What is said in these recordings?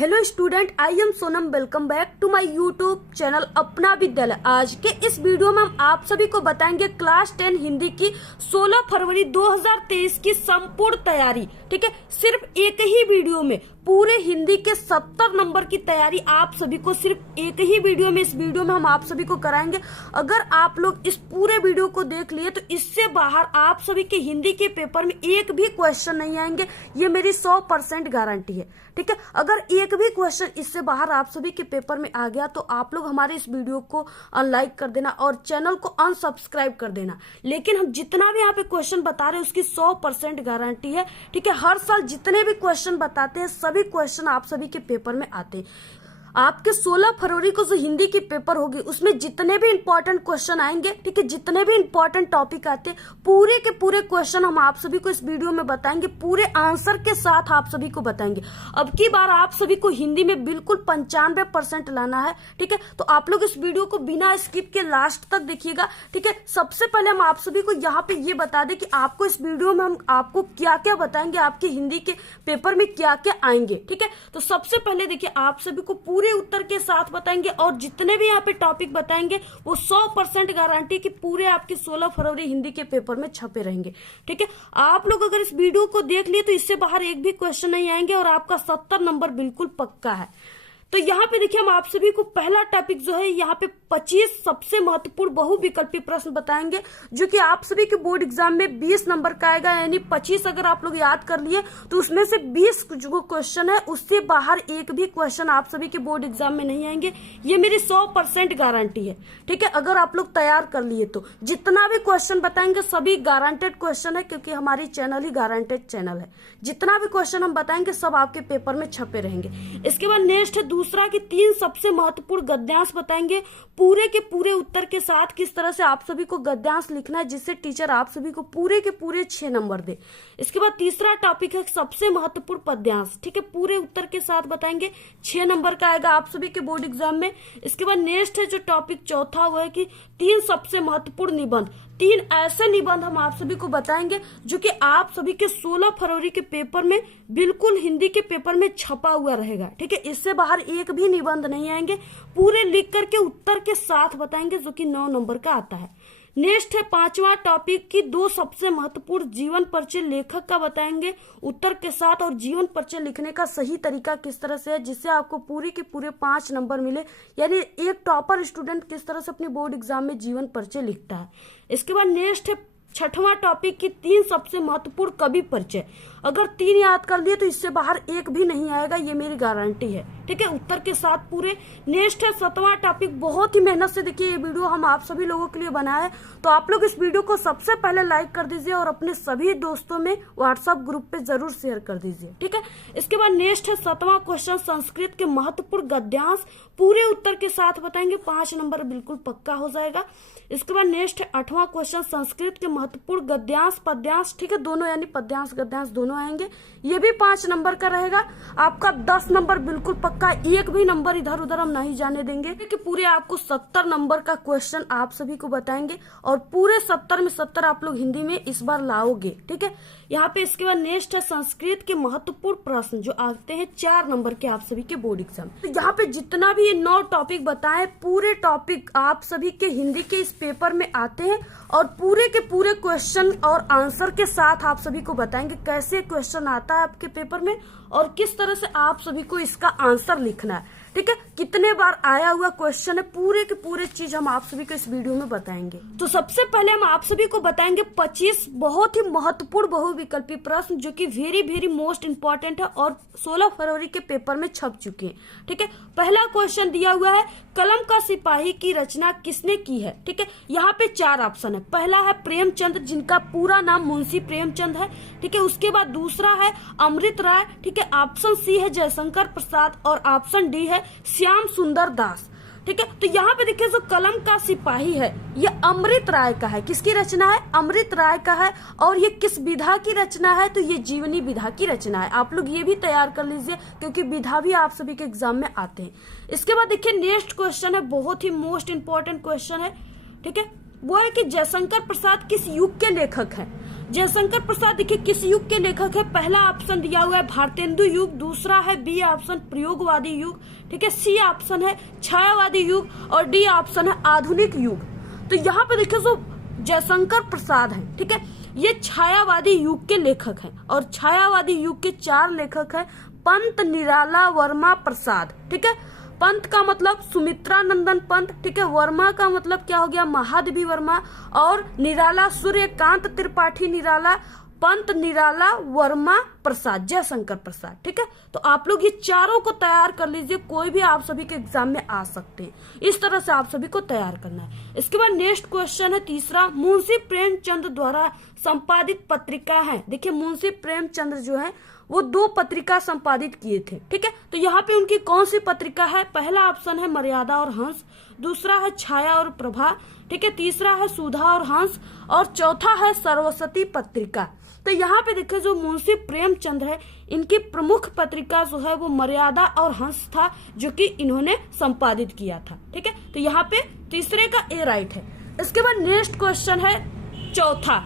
Hello student, I am Sonam. Welcome back to my YouTube channel Apna Vidyalaya. आज के इस video में हम आप सभी को बताएंगे क्लास 10 हिंदी की 16 फरवरी 2023 की संपूर्ण तैयारी। ठीक है, सिर्फ एक ही वीडियो में पूरे हिंदी के 70 नंबर की तैयारी आप सभी को सिर्फ एक ही वीडियो में, इस वीडियो में हम आप सभी को कराएंगे। अगर आप लोग इस पूरे वीडियो को देख लिए तो इससे बाहर आप सभी के हिंदी के पेपर में एक भी क्वेश्चन नहीं आएंगे, ये मेरी 100% गारंटी है। ठीक है, अगर एक भी क्वेश्चन इससे बाहर आप सभी के पेपर में आ गया तो आप लोग हमारे इस वीडियो को अनलाइक कर देना और चैनल को अनसब्सक्राइब कर देना। लेकिन हम जितना भी यहाँ पे क्वेश्चन बता रहे हैं उसकी 100% गारंटी है। ठीक है, हर साल जितने भी क्वेश्चन बताते हैं सभी क्वेश्चन आप सभी के पेपर में आते हैं। आपके 16 फरवरी को जो हिंदी की पेपर होगी उसमें जितने भी इंपॉर्टेंट क्वेश्चन आएंगे, ठीक है, जितने भी इंपॉर्टेंट टॉपिक आते पूरे के पूरे क्वेश्चन हम आप सभी को इस वीडियो में बताएंगे, पूरे आंसर के साथ आप सभी को बताएंगे। अब की बार आप सभी को हिंदी में बिल्कुल 95% लाना है। ठीक है, तो आप लोग इस वीडियो को बिना स्किप के लास्ट तक देखिएगा। ठीक है, सबसे पहले हम आप सभी को यहाँ पे ये बता दें कि आपको इस वीडियो में हम आपको क्या क्या बताएंगे, आपके हिंदी के पेपर में क्या क्या आएंगे। ठीक है, तो सबसे पहले देखिए आप सभी को पूरे उत्तर के साथ बताएंगे और जितने भी यहाँ पे टॉपिक बताएंगे वो 100% गारंटी कि पूरे आपके 16 फरवरी हिंदी के पेपर में छपे रहेंगे। ठीक है, आप लोग अगर इस वीडियो को देख लिए तो इससे बाहर एक भी क्वेश्चन नहीं आएंगे और आपका 70 नंबर बिल्कुल पक्का है। तो यहाँ पे देखिए हम आप सभी को पहला टॉपिक जो है यहाँ पे 25 सबसे महत्वपूर्ण बहुविकल्पी प्रश्न बताएंगे जो कि आप सभी के बोर्ड एग्जाम में 20 नंबर का आएगा। यानी 25 अगर आप लोग याद कर लिए तो उसमें से 20 जो क्वेश्चन है उससे बाहर एक भी क्वेश्चन आप सभी के बोर्ड एग्जाम में नहीं आएंगे, ये मेरी 100% गारंटी है। ठीक है, अगर आप लोग तैयार कर लिए तो जितना भी क्वेश्चन बताएंगे सभी गारंटेड क्वेश्चन है, क्योंकि हमारी चैनल ही गारंटेड चैनल है। जितना भी क्वेश्चन हम बताएंगे सब आपके पेपर में छपे रहेंगे। इसके बाद नेक्स्ट है दूसरा कि 3 सबसे महत्वपूर्ण गद्यांश बताएंगे पूरे के पूरे उत्तर के साथ। किस तरह से आप सभी को गद्यांश लिखना है जिससे टीचर आप सभी को पूरे के पूरे 6 नंबर दे। इसके बाद तीसरा टॉपिक है सबसे महत्वपूर्ण पद्यांश। ठीक है, पूरे उत्तर के साथ बताएंगे, 6 नंबर का आएगा आप सभी के बोर्ड एग्जाम में। इसके बाद नेक्स्ट है जो टॉपिक चौथा वो है कि 3 सबसे महत्वपूर्ण निबंध। 3 ऐसे निबंध हम आप सभी को बताएंगे जो कि आप सभी के 16 फरवरी के पेपर में बिल्कुल हिंदी के पेपर में छपा हुआ रहेगा। ठीक है, इससे बाहर एक भी निबंध नहीं आएंगे, पूरे लिख करके उत्तर के साथ बताएंगे जो कि 9 नंबर का आता है। नेक्स्ट है 5वां टॉपिक की 2 सबसे महत्वपूर्ण जीवन परिचय लेखक का बताएंगे उत्तर के साथ, और जीवन परिचय लिखने का सही तरीका किस तरह से है जिससे आपको पूरे के पूरे 5 नंबर मिले। यानी एक टॉपर स्टूडेंट किस तरह से अपने बोर्ड एग्जाम में जीवन परिचय लिखता है। इसके बाद नेक्स्ट है 6वां टॉपिक की 3 सबसे महत्वपूर्ण कवि परिचय। अगर 3 याद कर लिए तो इससे बाहर एक भी नहीं आएगा, ये मेरी गारंटी है। ठीक है, उत्तर के साथ पूरे। नेक्स्ट है 7वां टॉपिक, बहुत ही मेहनत से देखिए ये वीडियो हम आप सभी लोगों के लिए बनाया है, तो आप लोग इस वीडियो को सबसे पहले लाइक कर दीजिए और अपने सभी दोस्तों में व्हाट्सएप ग्रुप पे जरूर शेयर कर दीजिए। ठीक है, इसके बाद नेक्स्ट है 7वां क्वेश्चन संस्कृत के महत्वपूर्ण गद्यांश, पूरे उत्तर के साथ बताएंगे, 5 नंबर बिल्कुल पक्का हो जाएगा। इसके बाद नेक्स्ट है 8वां क्वेश्चन संस्कृत के महत्वपूर्ण गद्यांश पद्यांश। ठीक है, दोनों यानी पद्यांश गद्यांश दोनों आएंगे, ये भी 5 नंबर का रहेगा। आपका 10 नंबर बिल्कुल पक्का, एक भी नंबर इधर उधर हम नहीं जाने देंगे कि पूरे आपको 70 नंबर का क्वेश्चन आप सभी को बताएंगे और पूरे 70 में 70 आप लोग हिंदी में इस बार लाओगे। ठीक है, यहाँ पे इसके बाद नेक्स्ट है संस्कृत के महत्वपूर्ण प्रश्न जो आते हैं 4 नंबर के आप सभी के बोर्ड एग्जाम। तो यहाँ पे जितना भी ये 9 टॉपिक बताए पूरे टॉपिक आप सभी के हिंदी के इस पेपर में आते हैं और पूरे के पूरे क्वेश्चन और आंसर के साथ आप सभी को बताएंगे कैसे क्वेश्चन आता है आपके पेपर में और किस तरह से आप सभी को इसका आंसर लिखना है। ठीक है, कितने बार आया हुआ क्वेश्चन है, पूरे के पूरे चीज हम आप सभी को इस वीडियो में बताएंगे। तो सबसे पहले हम आप सभी को बताएंगे 25 बहुत ही महत्वपूर्ण बहुविकल्पी प्रश्न जो कि वेरी वेरी मोस्ट इंपॉर्टेंट है और 16 फरवरी के पेपर में छप चुके हैं। ठीक है, पहला क्वेश्चन दिया हुआ है कलम का सिपाही की रचना किसने की है। ठीक है, यहाँ पे 4 ऑप्शन है। पहला है प्रेमचंद जिनका पूरा नाम मुंशी प्रेमचंद है। ठीक है, उसके बाद दूसरा है अमृत राय। ठीक है, ऑप्शन सी है जयशंकर प्रसाद और ऑप्शन डी है श्याम सुंदर दास। ठीक है, तो यहाँ पे देखिए जो कलम का सिपाही है ये अमृत राय का है। किसकी रचना है? अमृत राय का है। और ये किस विधा की रचना है? तो ये जीवनी विधा की रचना है। आप लोग ये भी तैयार कर लीजिए क्योंकि विधा भी आप सभी के एग्जाम में आते हैं। इसके बाद देखिए नेक्स्ट क्वेश्चन है, बहुत ही मोस्ट इंपॉर्टेंट क्वेश्चन है। ठीक है, वो है कि जयशंकर प्रसाद किस युग के लेखक हैं। जयशंकर प्रसाद देखिए किस युग के लेखक है? पहला ऑप्शन दिया हुआ है भारतेंदु युग, दूसरा है बी ऑप्शन प्रयोगवादी युग, ठीक है, सी ऑप्शन है छायावादी युग और डी ऑप्शन है आधुनिक युग। तो यहाँ पे देखिए जो जयशंकर प्रसाद है, ठीक है, ये छायावादी युग के लेखक हैं और छायावादी युग के 4 लेखक हैं। पंत, निराला, वर्मा, प्रसाद, ठीक है। पंत का मतलब सुमित्रा नंदन पंत, ठीक है। वर्मा का मतलब क्या हो गया? महादेवी वर्मा। और निराला सूर्यकांत त्रिपाठी निराला। पंत, निराला, वर्मा, प्रसाद, जयशंकर प्रसाद, ठीक है। तो आप लोग ये चारों को तैयार कर लीजिए, कोई भी आप सभी के एग्जाम में आ सकते हैं। इस तरह से आप सभी को तैयार करना है। इसके बाद नेक्स्ट क्वेश्चन है तीसरा, मुंशी प्रेमचंद द्वारा संपादित पत्रिका है। देखिए मुंशी प्रेमचंद जो है वो 2 पत्रिका संपादित किए थे, ठीक है। तो यहाँ पे उनकी कौन सी पत्रिका है? पहला ऑप्शन है मर्यादा और हंस, दूसरा है छाया और प्रभा, ठीक है, तीसरा है सुधा और हंस और चौथा है सरस्वती पत्रिका। तो यहाँ पे देखिए जो मुंशी प्रेमचंद है इनकी प्रमुख पत्रिका जो है वो मर्यादा और हंस था, जो कि इन्होंने संपादित किया था, ठीक है। तो यहाँ पे तीसरे का ए राइट है। इसके बाद नेक्स्ट क्वेश्चन है चौथा,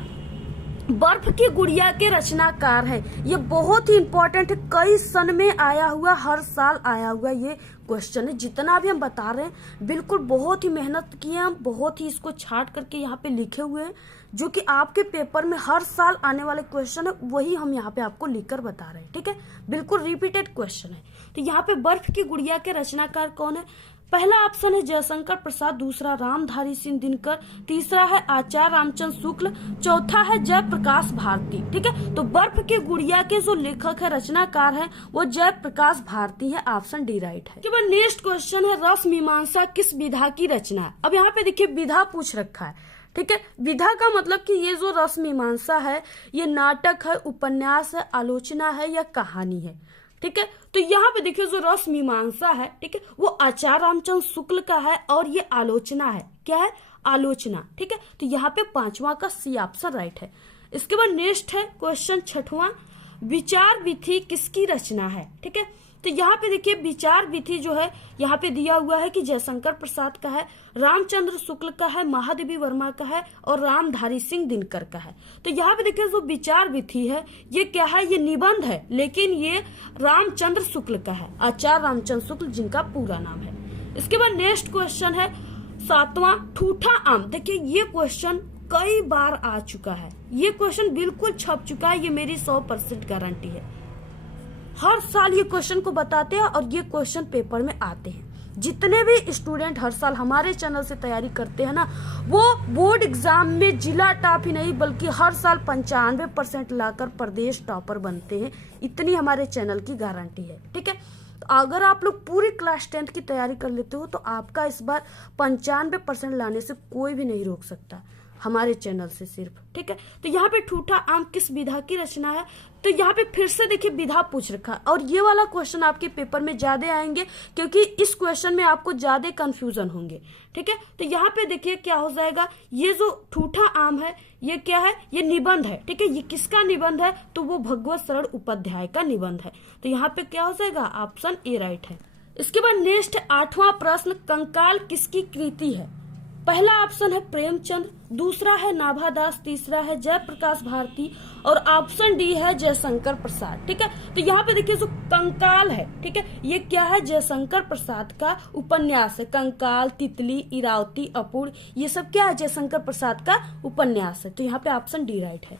बर्फ की गुड़िया के रचनाकार है। ये बहुत ही इंपॉर्टेंट है, कई सन में आया हुआ, हर साल आया हुआ ये क्वेश्चन है। जितना भी हम बता रहे हैं बिल्कुल बहुत ही मेहनत किए हम, बहुत ही इसको छाट करके यहाँ पे लिखे हुए हैं, जो कि आपके पेपर में हर साल आने वाले क्वेश्चन है वही हम यहाँ पे आपको लिखकर बता रहे हैं, ठीक है। बिल्कुल रिपीटेड क्वेश्चन है। तो यहाँ पे बर्फ की गुड़िया के रचनाकार कौन है? पहला ऑप्शन है जयशंकर प्रसाद, दूसरा रामधारी सिंह दिनकर, तीसरा है आचार्य रामचंद्र शुक्ल, चौथा है जयप्रकाश भारती, ठीक है। तो बर्फ की गुड़िया के जो लेखक है, रचनाकार है, वो जयप्रकाश भारती है, ऑप्शन डी राइट है। के बाद नेक्स्ट क्वेश्चन है रस मीमांसा किस विधा की रचना है? अब यहाँ पे देखिए विधा पूछ रखा है, ठीक है। विधा का मतलब कि ये जो रस मीमांसा है ये नाटक है, उपन्यास है, आलोचना है या कहानी है, ठीक है। तो यहाँ पे देखिए जो रस मीमांसा है, ठीक है, वो आचार्य रामचंद्र शुक्ल का है और ये आलोचना है। क्या है? आलोचना, ठीक है। तो यहाँ पे 5वां का सी ऑप्शन राइट है। इसके बाद नेक्स्ट है क्वेश्चन 6वां, विचार विधि किसकी रचना है? ठीक है। तो यहाँ पे देखिए विचार विधि जो है यहाँ पे दिया हुआ है कि जयशंकर प्रसाद का है, रामचंद्र शुक्ल का है, महादेवी वर्मा का है और रामधारी सिंह दिनकर का है। तो यहाँ पे देखिए जो विचार विधि है ये क्या है? ये निबंध है, लेकिन ये रामचंद्र शुक्ल का है, आचार्य रामचंद्र शुक्ल जिनका पूरा नाम है। इसके बाद नेक्स्ट क्वेश्चन है 7वां, ठूठा आम। देखिए ये क्वेश्चन कई बार आ चुका है, ये क्वेश्चन बिल्कुल छप चुका है, ये मेरी 100% गारंटी है। हर साल ये क्वेश्चन को बताते हैं और ये क्वेश्चन पेपर में आते हैं। जितने भी स्टूडेंट हर साल हमारे चैनल से तैयारी करते हैं ना, वो बोर्ड एग्जाम में जिला टॉप ही नहीं बल्कि हर साल 95% लाकर प्रदेश टॉपर बनते हैं। इतनी हमारे चैनल की गारंटी है, ठीक है। तो अगर आप लोग पूरी क्लास 10th की तैयारी कर लेते हो तो आपका इस बार 95% लाने से कोई भी नहीं रोक सकता हमारे चैनल से सिर्फ, ठीक है। तो यहाँ पे ठूठा आम किस विधा की रचना है? तो यहाँ पे फिर से देखिए विधा पूछ रखा है और ये वाला क्वेश्चन आपके पेपर में ज्यादा आएंगे क्योंकि इस क्वेश्चन में आपको ज्यादा कंफ्यूजन होंगे, ठीक है। तो यहाँ पे देखिए क्या हो जाएगा, ये जो ठूठा आम है ये क्या है? ये निबंध है, ठीक है। ये किसका निबंध है? तो वो भगवत शरण उपाध्याय का निबंध है। तो यहाँ पे क्या हो जाएगा? ऑप्शन ए राइट है। इसके बाद नेक्स्ट 8वां प्रश्न, कंकाल किसकी कृति है? पहला ऑप्शन है प्रेमचंद, दूसरा है नाभादास, तीसरा है जयप्रकाश भारती और ऑप्शन डी है जयशंकर प्रसाद, ठीक है। तो यहाँ पे देखिए जो कंकाल है, ठीक है, ये क्या है? जयशंकर प्रसाद का उपन्यास है। कंकाल, तितली, इरावती, अपूर्ण, ये सब क्या है? जयशंकर प्रसाद का उपन्यास है। तो यहाँ पे ऑप्शन डी राइट है।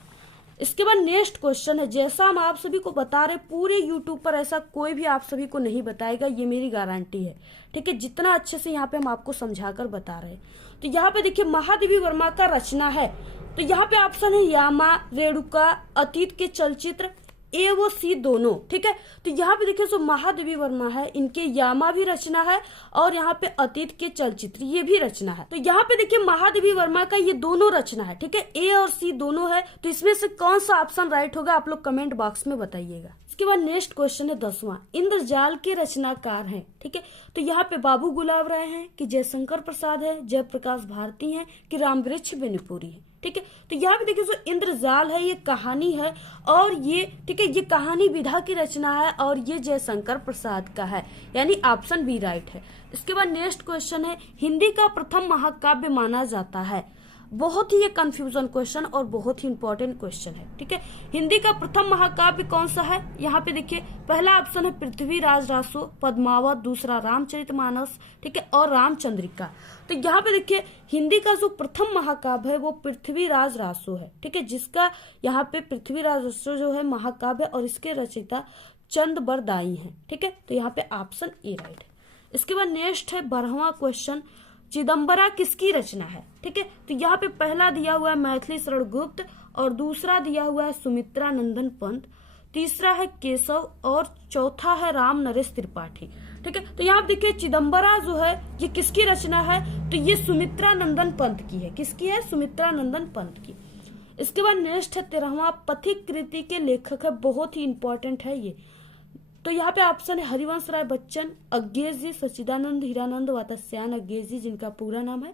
इसके बाद नेक्स्ट क्वेश्चन है, जैसा हम आप सभी को बता रहे पूरे यूट्यूब पर ऐसा कोई भी आप सभी को नहीं बताएगा, ये मेरी गारंटी है, ठीक है। जितना अच्छे से यहाँ पे हम आपको समझाकर बता रहे हैं। तो यहाँ पे देखिए महादेवी वर्मा का रचना है। तो यहाँ पे ऑप्शन है यामा, रेणुका, अतीत के चलचित्र, ए वो सी दोनों, ठीक है। तो यहाँ पे देखिए जो महादेवी वर्मा है इनके यामा भी रचना है और यहाँ पे अतीत के चलचित्र ये भी रचना है। तो यहाँ पे देखिए महादेवी वर्मा का ये दोनों रचना है, ठीक है, ए और सी दोनों है। तो इसमें से कौन सा ऑप्शन राइट होगा आप लोग कमेंट बॉक्स में बताइएगा। इसके बाद नेक्स्ट क्वेश्चन है 10वां, इंद्रजाल के रचनाकार हैं, ठीक है। तो यहाँ पे बाबू गुलाब राय हैं कि जयशंकर प्रसाद है, जयप्रकाश भारती हैं कि रामवृक्ष बेनीपुरी है, ठीक है। तो यहाँ पे देखिए जो इंद्रजाल है ये कहानी है और ये, ठीक है, ये कहानी विधा की रचना है और ये जयशंकर प्रसाद का है, यानी ऑप्शन बी राइट है। इसके बाद नेक्स्ट क्वेश्चन है, हिंदी का प्रथम महाकाव्य माना जाता है। बहुत ही ये कंफ्यूजन क्वेश्चन और बहुत ही इंपॉर्टेंट क्वेश्चन है। ठीक है, हिंदी का प्रथम महाकाव्य कौन सा है? यहाँ पे देखिए पहला ऑप्शन है पृथ्वीराज रासो, पद्मावत, दूसरा रामचरितमानस, ठीक है, और रामचंद्रिका। तो यहाँ पे देखिए हिंदी का जो प्रथम महाकाव्य है वो पृथ्वीराज रासो है। ठीक है, जिसका यहाँ पे पृथ्वीराज रासो जो है महाकाव्य और इसके रचयिता चंद बरदाई हैं। ठीक है, तो यहाँ पे ऑप्शन ए राइट है। इसके बाद नेक्स्ट है 12वां क्वेश्चन, चिदम्बरा किसकी रचना है? ठीक है, तो यहाँ पे पहला दिया हुआ है मैथिली शरण गुप्त और दूसरा दिया हुआ है सुमित्रा नंदन पंत, तीसरा है केशव और चौथा है राम नरेश त्रिपाठी। ठीक है, तो यहाँ पे देखिए चिदम्बरा जो है ये किसकी रचना है? तो ये सुमित्रा नंदन पंत की है। किसकी है? सुमित्रा नंदन पंत की। इसके बाद नेक्स्ट है 13वां, पथिक कृति के लेखक है, बहुत ही इंपॉर्टेंट है ये। तो यहाँ पे ऑप्शन है हरिवंश राय बच्चन, अज्ञेश जी, सच्चिदानंद हीरानंद वात्स्यायन अज्ञेश जी जिनका पूरा नाम है,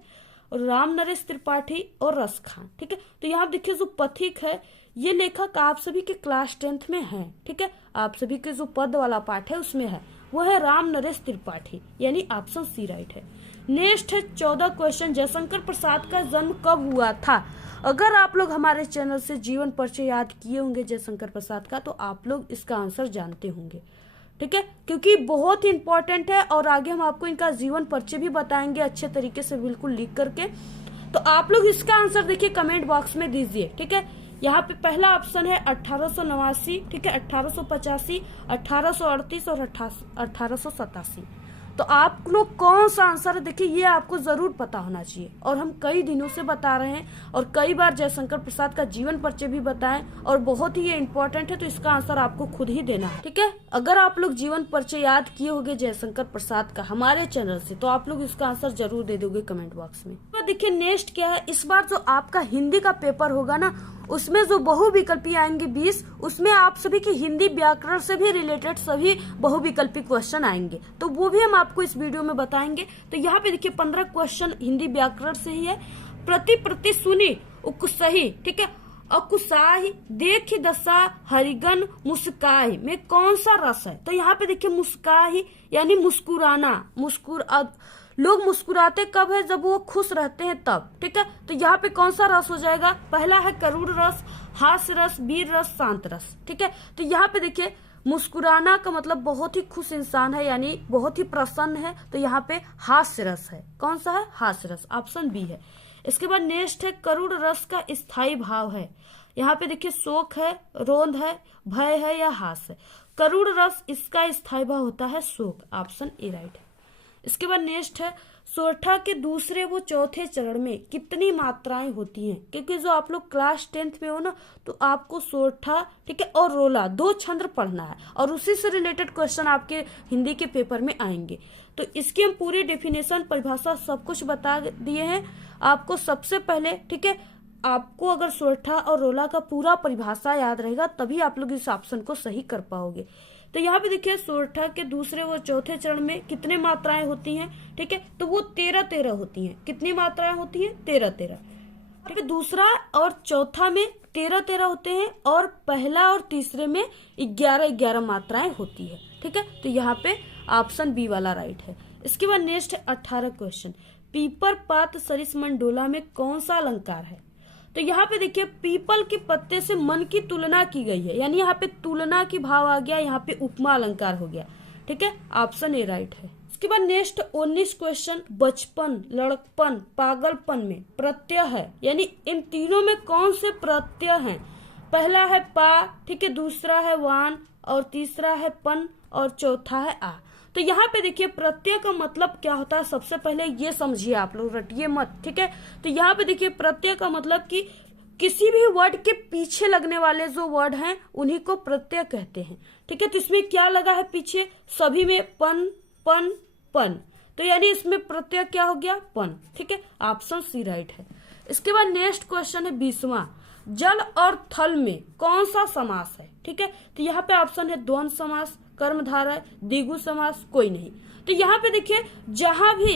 और राम नरेश त्रिपाठी और रस खान। ठीक है, तो यहाँ देखिए जो पथिक है ये लेखक आप सभी के क्लास 10th में है। ठीक है, आप सभी के जो पद वाला पाठ है उसमें है, वो है राम नरेश त्रिपाठी, यानी ऑप्शन सी राइट है। नेक्स्ट है 14 क्वेश्चन, जयशंकर प्रसाद का जन्म कब हुआ था? अगर आप लोग हमारे चैनल से जीवन परिचय याद किए होंगे जयशंकर प्रसाद का तो आप लोग इसका आंसर जानते होंगे। ठीक है, क्योंकि बहुत ही इंपॉर्टेंट है और आगे हम आपको इनका जीवन परिचय भी बताएंगे अच्छे तरीके से बिल्कुल लिख करके। तो आप लोग इसका आंसर देखिए कमेंट बॉक्स में दीजिए। ठीक है, यहाँ पे पहला ऑप्शन है 1889, ठीक है, 1885, 1838 और 1887। तो आप लोग कौन सा आंसर है देखिए ये आपको जरूर पता होना चाहिए। और हम कई दिनों से बता रहे हैं और कई बार जयशंकर प्रसाद का जीवन परिचय भी बताएं और बहुत ही ये इंपॉर्टेंट है, तो इसका आंसर आपको खुद ही देना है। ठीक है, अगर आप लोग जीवन परिचय याद किए होंगे जयशंकर प्रसाद का हमारे चैनल से तो आप लोग इसका आंसर जरूर दे दोगे कमेंट बॉक्स में। तो देखिए नेक्स्ट क्या है, इस बार जो आपका हिंदी का पेपर होगा ना उसमें जो बहुविकल्पी आएंगे 20, उसमें आप सभी की हिंदी व्याकरण से भी रिलेटेड सभी बहुविकल्पी क्वेश्चन आएंगे, तो वो भी हम आपको इस वीडियो में बताएंगे। तो यहाँ पे देखिए 15 क्वेश्चन हिंदी व्याकरण से ही है। प्रति सुनी उकुसही, ठीक है, अकुसाही, देखी दशा, हरिगन, मुस्काही में कौन सा रस है? तो यहाँ पे देखिए मुस्काही यानी मुस्कुराना, लोग मुस्कुराते कब है? जब वो खुश रहते हैं तब। ठीक है, तो यहाँ पे कौन सा रस हो जाएगा? पहला है करुण रस, हास्य रस, वीर रस, शांत रस। ठीक है, तो यहाँ पे देखिए मुस्कुराना का मतलब बहुत ही खुश इंसान है यानी बहुत ही प्रसन्न है, तो यहाँ पे हास्य रस है। कौन सा है? हास्य रस, ऑप्शन बी है। इसके बाद नेक्स्ट है करुण रस का स्थायी भाव है। यहाँ पे देखिए शोक है, रोंद है, भय है या हास्य है। करुण रस इसका स्थायी भाव होता है शोक, ऑप्शन ए राइट है। इसके बाद नेक्स्ट है सोरठा के दूसरे व चौथे चरण में कितनी मात्राएं होती हैं? क्योंकि जो आप लोग क्लास 10th में हो ना तो आपको सोरठा, ठीक है, और रोला 2 छंद पढ़ना है और उसी से रिलेटेड क्वेश्चन आपके हिंदी के पेपर में आएंगे। तो इसकी हम पूरी डेफिनेशन, परिभाषा सब कुछ बता दिए हैं आपको सबसे पहले। ठीक है, आपको अगर सोरठा और रोला का पूरा परिभाषा याद रहेगा तभी आप लोग इस ऑप्शन को सही कर पाओगे। तो यहाँ पे देखिए सोरठा के दूसरे व चौथे चरण में कितने मात्राएं होती हैं? ठीक है, तो वो 13-13 होती हैं। कितनी मात्राएं होती हैं? 13-13। ठीक है, दूसरा और चौथा में 13-13 होते हैं और पहला और तीसरे में 11-11 मात्राएं होती है। ठीक है, तो यहाँ पे ऑप्शन बी वाला राइट है। इसके बाद नेक्स्ट है 18 क्वेश्चन, पीपर पात सरिस मंडोला में कौन सा अलंकार है? तो यहाँ पे देखिए पीपल के पत्ते से मन की तुलना की गई है, यानी यहाँ पे तुलना की भाव आ गया, यहाँ पे उपमा अलंकार हो गया। ठीक है, ऑप्शन ए राइट है। इसके बाद नेक्स्ट 19 क्वेश्चन, बचपन, लड़कपन, पागलपन में प्रत्यय है, यानी इन तीनों में कौन से प्रत्यय हैं? पहला है पा, ठीक है, दूसरा है वान और तीसरा है पन और चौथा है आ। तो यहाँ पे देखिए प्रत्यय का मतलब क्या होता है, सबसे पहले ये समझिए, आप लोग रटिए मत। ठीक है, तो यहाँ पे देखिए प्रत्यय का मतलब कि किसी भी वर्ड के पीछे लगने वाले जो वर्ड हैं उन्हीं को प्रत्यय कहते हैं। ठीक है, तो इसमें क्या लगा है पीछे? सभी में पन पन पन, तो यानी इसमें प्रत्यय क्या हो गया? पन। ठीक है, ऑप्शन सी राइट है। इसके बाद नेक्स्ट क्वेश्चन है 20वां, जल और थल में कौन सा समास है? ठीक है, तो यहाँ पे ऑप्शन है द्वंद्व समास, कर्मधारय, द्विगु समास, कोई नहीं। तो यहाँ पे देखिए जहां भी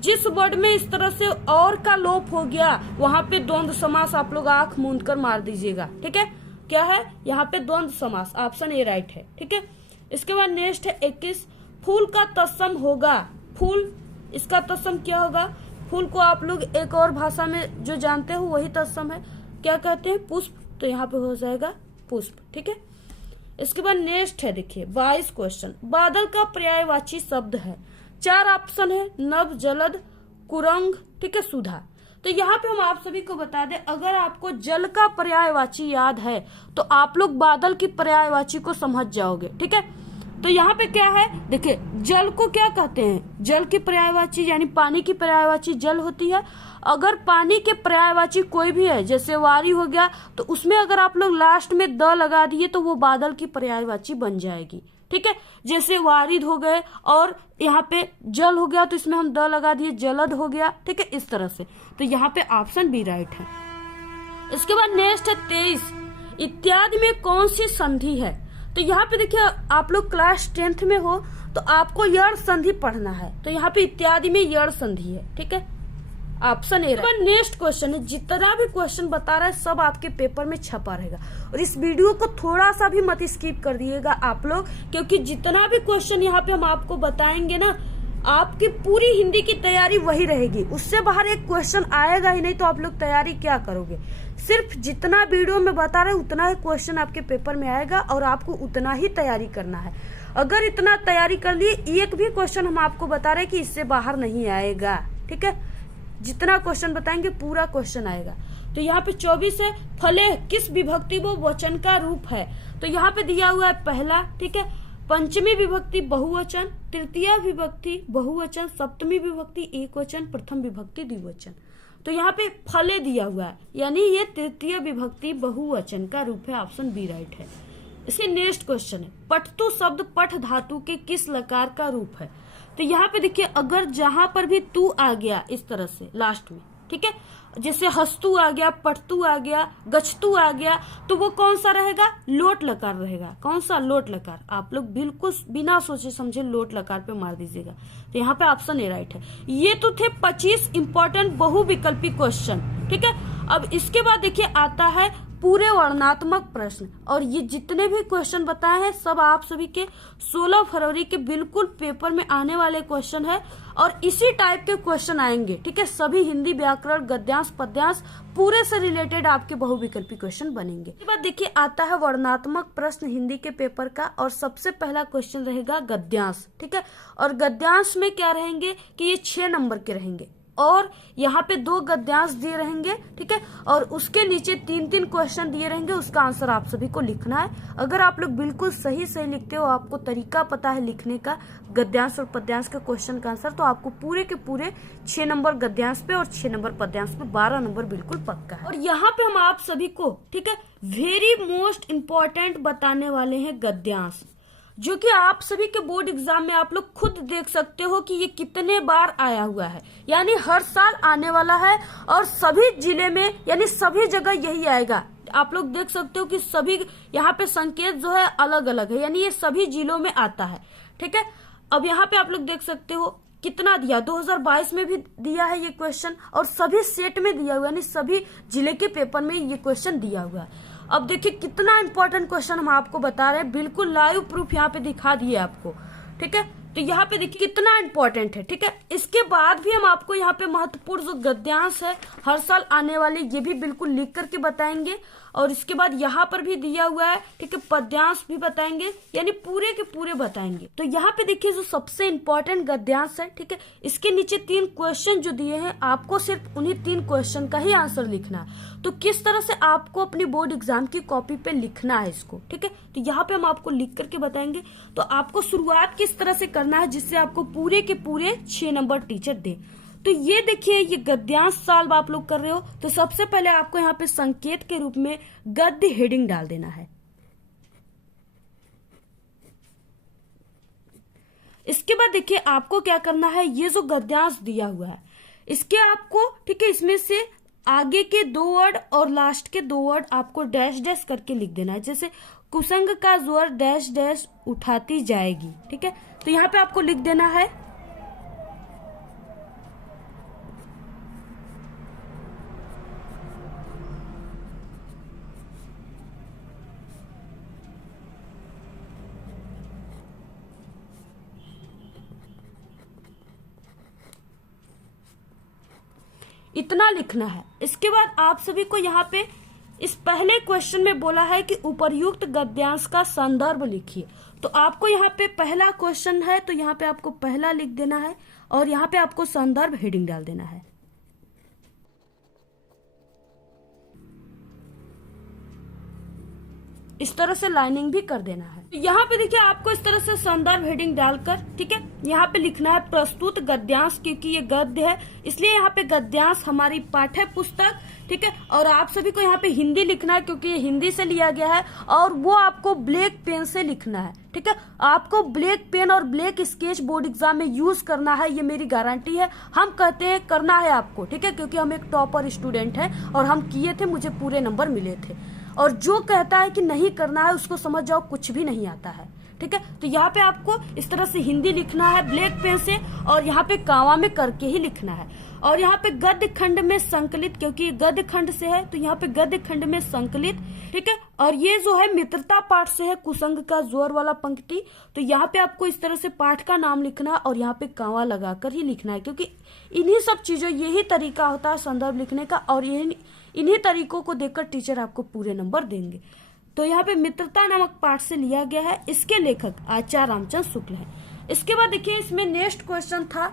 जिस वर्ड में इस तरह से और का लोप हो गया वहां पे द्वंद्व समास आप लोग आंख मूंद कर मार दीजिएगा। ठीक है, क्या है यहाँ पे? द्वंद्व समास, ऑप्शन ए राइट है। ठीक है, इसके बाद नेक्स्ट है 21, फूल का तत्सम होगा, फूल इसका तत्सम क्या होगा? फूल को आप लोग एक और भाषा में जो जानते हो वही तत्सम है, क्या कहते हैं, पुष्प। तो यहाँ पे हो जाएगा पुष्प, ठीक है। इसके बाद नेक्स्ट है, देखिए 22 क्वेश्चन। बादल का पर्यायवाची शब्द है, 4 ऑप्शन है, नभ, जलद, कुरंग, ठीक है, सुधा। तो यहाँ पे हम आप सभी को बता दें, अगर आपको जल का पर्यायवाची याद है तो आप लोग बादल की पर्यायवाची को समझ जाओगे, ठीक है। तो यहाँ पे क्या है, देखिए जल को क्या कहते हैं, जल की पर्यायवाची यानी पानी की पर्यायवाची जल होती है। अगर पानी के पर्यायवाची कोई भी है, जैसे वारी हो गया, तो उसमें अगर आप लोग लास्ट में द लगा दिए तो वो बादल की पर्यायवाची बन जाएगी, ठीक है। जैसे वारिद हो गए और यहाँ पे जल हो गया तो इसमें हम द लगा दिए, जलद हो गया, ठीक है, इस तरह से। तो यहाँ पे ऑप्शन बी राइट है। इसके बाद नेक्स्ट है 23, इत्यादि में कौन सी संधि है। तो यहाँ पे देखिए आप लोग क्लास 10th में हो तो आपको यड़ संधि पढ़ना है, तो यहाँ पे इत्यादि में यड़ संधि है, ठीक है, ऑप्शन ए। नेक्स्ट क्वेश्चन है, जितना भी क्वेश्चन बता रहा है सब आपके पेपर में छपा रहेगा, और इस वीडियो को थोड़ा सा भी मत स्किप कर दिएगा आप लोग, क्योंकि जितना भी क्वेश्चन यहाँ पे हम आपको बताएंगे ना, आपकी पूरी हिंदी की तैयारी वही रहेगी, उससे बाहर एक क्वेश्चन आएगा ही नहीं। तो आप लोग तैयारी क्या करोगे, सिर्फ जितना वीडियो में बता रहे उतना ही क्वेश्चन आपके पेपर में आएगा और आपको उतना ही तैयारी करना है। अगर इतना तैयारी कर लिए, एक भी क्वेश्चन हम आपको बता रहे कि इससे बाहर नहीं आएगा, ठीक है। जितना क्वेश्चन बताएंगे पूरा क्वेश्चन आएगा। तो यहाँ पे 24 है, फले किस विभक्ति वो वचन का रूप है। तो यहाँ पे दिया हुआ है पहला, ठीक है, पंचमी विभक्ति बहुवचन, तृतीय विभक्ति बहुवचन, सप्तमी विभक्ति एक वचन, प्रथम विभक्ति द्विवचन। तो यहाँ पे फले दिया हुआ है, यानी ये तृतीय विभक्ति बहुवचन का रूप है, ऑप्शन बी राइट है। इसके नेक्स्ट क्वेश्चन है, पठतु शब्द पठ धातु के किस लकार का रूप है। तो यहाँ पे देखिए अगर जहां पर भी तू आ गया इस तरह से लास्ट में, ठीक है, जैसे हस्तु आ गया, पठतु आ गया, गच्छतु आ गया, तो वो कौन सा रहेगा, लोट लकार रहेगा। कौन सा, लोट लकार। आप लोग बिल्कुल बिना सोचे समझे लोट लकार पे मार दीजिएगा। तो यहाँ पे ऑप्शन ए राइट है। ये तो थे 25 इंपॉर्टेंट बहुविकल्पी क्वेश्चन, ठीक है। अब इसके बाद देखिए आता है पूरे वर्णनात्मक प्रश्न, और ये जितने भी क्वेश्चन बताए हैं सब आप सभी के 16 फरवरी के बिल्कुल पेपर में आने वाले क्वेश्चन है, और इसी टाइप के क्वेश्चन आएंगे, ठीक है। सभी हिंदी, व्याकरण, गद्यांश, पद्यांश पूरे से रिलेटेड आपके बहुविकल्पी क्वेश्चन बनेंगे। इसके बाद देखिए आता है वर्णनात्मक प्रश्न हिंदी के पेपर का, और सबसे पहला क्वेश्चन रहेगा गद्यांश, ठीक है। और गद्यांश में क्या रहेंगे कि ये 6 नंबर के रहेंगे, और यहाँ पे 2 गद्यांश दिए रहेंगे, ठीक है, और उसके नीचे 3-3 क्वेश्चन दिए रहेंगे, उसका आंसर आप सभी को लिखना है। अगर आप लोग बिल्कुल सही सही लिखते हो, आपको तरीका पता है लिखने का गद्यांश और पद्यांश के क्वेश्चन का आंसर, तो आपको पूरे के पूरे 6 नंबर गद्यांश पे और 6 नंबर पद्यांश पे 12 नंबर बिल्कुल पक्का है। और यहाँ पे हम आप सभी को, ठीक है, वेरी मोस्ट इम्पोर्टेंट बताने वाले हैं गद्यांश, जो कि आप सभी के बोर्ड एग्जाम में आप लोग खुद देख सकते हो कि ये कितने बार आया हुआ है, यानी हर साल आने वाला है, और सभी जिले में यानी सभी जगह यही आएगा। आप लोग देख सकते हो कि सभी यहाँ पे संकेत जो है अलग अलग है, यानी ये सभी जिलों में आता है, ठीक है। अब यहाँ पे आप लोग देख सकते हो कितना दिया, 2022 में भी दिया है ये क्वेश्चन, और सभी सेट में दिया हुआ है, यानी सभी जिले के पेपर में ये क्वेश्चन दिया हुआ है। अब देखिए कितना इंपॉर्टेंट क्वेश्चन हम आपको बता रहे हैं, बिल्कुल लाइव प्रूफ यहाँ पे दिखा दिए आपको, ठीक है। तो यहाँ पे देखिए कितना इंपॉर्टेंट है, ठीक है। इसके बाद भी हम आपको यहाँ पे महत्वपूर्ण जो गद्यांश है हर साल आने वाले, ये भी बिल्कुल लिख करके बताएंगे, और इसके बाद यहाँ पर भी दिया हुआ है, ठीक है, पद्यांश भी बताएंगे, यानी पूरे के पूरे बताएंगे। तो यहाँ पे देखिए जो सबसे इंपॉर्टेंट गद्यांश है, ठीक है, इसके नीचे 3 क्वेश्चन जो दिए हैं, आपको सिर्फ उन्हीं 3 क्वेश्चन का ही आंसर लिखना है। तो किस तरह से आपको अपनी बोर्ड एग्जाम की कॉपी पे लिखना है इसको, ठीक है, तो यहाँ पे हम आपको लिख करके बताएंगे। तो आपको शुरुआत किस तरह से करना है जिससे आपको पूरे के पूरे 6 नंबर टीचर दे। तो ये देखिए ये गद्यांश सॉल्व आप लोग कर रहे हो, तो सबसे पहले आपको यहाँ पे संकेत के रूप में गद्य हेडिंग डाल देना है। इसके बाद देखिए आपको क्या करना है, ये जो गद्यांश दिया हुआ है इसके आपको, ठीक है, इसमें से आगे के 2 वर्ड और लास्ट के 2 वर्ड आपको डैश डैश करके लिख देना है। जैसे कुसंग का जोर डैश डैश उठाती जाएगी, ठीक है, तो यहाँ पे आपको लिख देना है इतना लिखना है। इसके बाद आप सभी को यहाँ पे इस पहले क्वेश्चन में बोला है कि उपर्युक्त गद्यांश का संदर्भ लिखिए। तो आपको यहाँ पे पहला क्वेश्चन है, तो यहाँ पे आपको पहला लिख देना है और यहाँ पे आपको संदर्भ हेडिंग डाल देना है। इस तरह से लाइनिंग भी कर देना है। तो यहाँ पे देखिए आपको इस तरह से संदर्भ हेडिंग डालकर, ठीक है, यहाँ पे लिखना है प्रस्तुत गद्यांश, क्योंकि ये गद्य है इसलिए यहाँ पे गद्यांश हमारी पाठ्य पुस्तक, ठीक है। और आप सभी को यहाँ पे हिंदी लिखना है क्योंकि ये हिंदी से लिया गया है, और वो आपको ब्लैक पेन से लिखना है, ठीक है। आपको ब्लैक पेन और ब्लैक स्केच बोर्ड एग्जाम में यूज करना है, ये मेरी गारंटी है। हम कहते हैं करना है आपको, ठीक है, क्योंकि हम एक टॉपर स्टूडेंट हैं और हम किए थे, मुझे पूरे नंबर मिले थे। और जो कहता है कि नहीं करना है उसको समझ जाओ कुछ भी नहीं आता है, ठीक है। तो यहाँ पे आपको इस तरह से हिंदी लिखना है ब्लैक पेन से, और यहाँ पे कामा में करके ही लिखना है। और यहाँ पे गद्य खंड में संकलित, क्योंकि गद्य खंड से है तो यहाँ पे गद्य खंड में संकलित, ठीक है। और ये जो है मित्रता पाठ से है, कुसंग का जोर वाला पंक्ति। तो यहाँ पे आपको इस तरह से पाठ का नाम लिखना है और यहाँ पे कांवा लगाकर ही लिखना है, क्योंकि इन्हीं सब चीजों, यही तरीका होता है संदर्भ लिखने का, और इन्हीं तरीकों को देखकर टीचर आपको पूरे नंबर देंगे। तो यहाँ पे मित्रता नामक पाठ से लिया गया है। इसके लेखक आचार्य रामचंद्र शुक्ल हैं। इसके बाद देखिए इसमें नेक्स्ट क्वेश्चन था,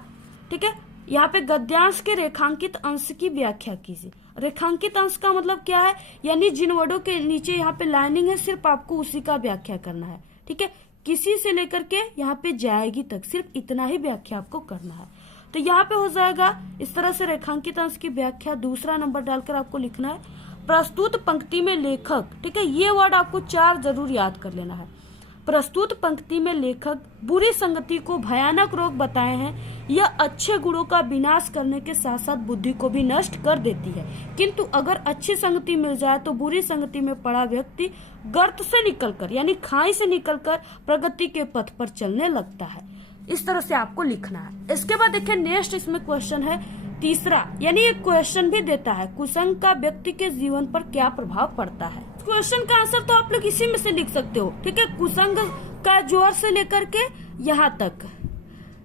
ठीक है, यहाँ पे गद्यांश के रेखांकित अंश की व्याख्या कीजिए। रेखांकित अंश का मतलब क्या है, यानी जिन वर्डों के नीचे यहाँ पे लाइनिंग है सिर्फ आपको उसी का व्याख्या करना है, ठीक है। किसी से लेकर के यहाँ पे जाएगी तक सिर्फ इतना ही व्याख्या आपको करना है। तो यहाँ पे हो जाएगा इस तरह से रेखांकित अंश की व्याख्या। दूसरा नंबर डालकर आपको लिखना है प्रस्तुत पंक्ति में लेखक, ठीक है, ये वर्ड आपको 4 जरूर याद कर लेना है। प्रस्तुत पंक्ति में लेखक बुरी संगति को भयानक रोग बताए हैं। यह अच्छे गुणों का विनाश करने के साथ साथ बुद्धि को भी नष्ट कर देती है, किंतु अगर अच्छी संगति मिल जाए तो बुरी संगति में पड़ा व्यक्ति गर्त से निकलकर, यानी खाई से निकलकर प्रगति के पथ पर चलने लगता है। इस तरह से आपको लिखना है। इसके बाद देखिए नेक्स्ट इसमें क्वेश्चन है तीसरा, यानी एक क्वेश्चन भी देता है, कुसंग का व्यक्ति के जीवन पर क्या प्रभाव पड़ता है। क्वेश्चन का आंसर तो आप लोग इसी में से लिख सकते हो, ठीक है। कुसंग का जोर से लेकर के यहाँ तक,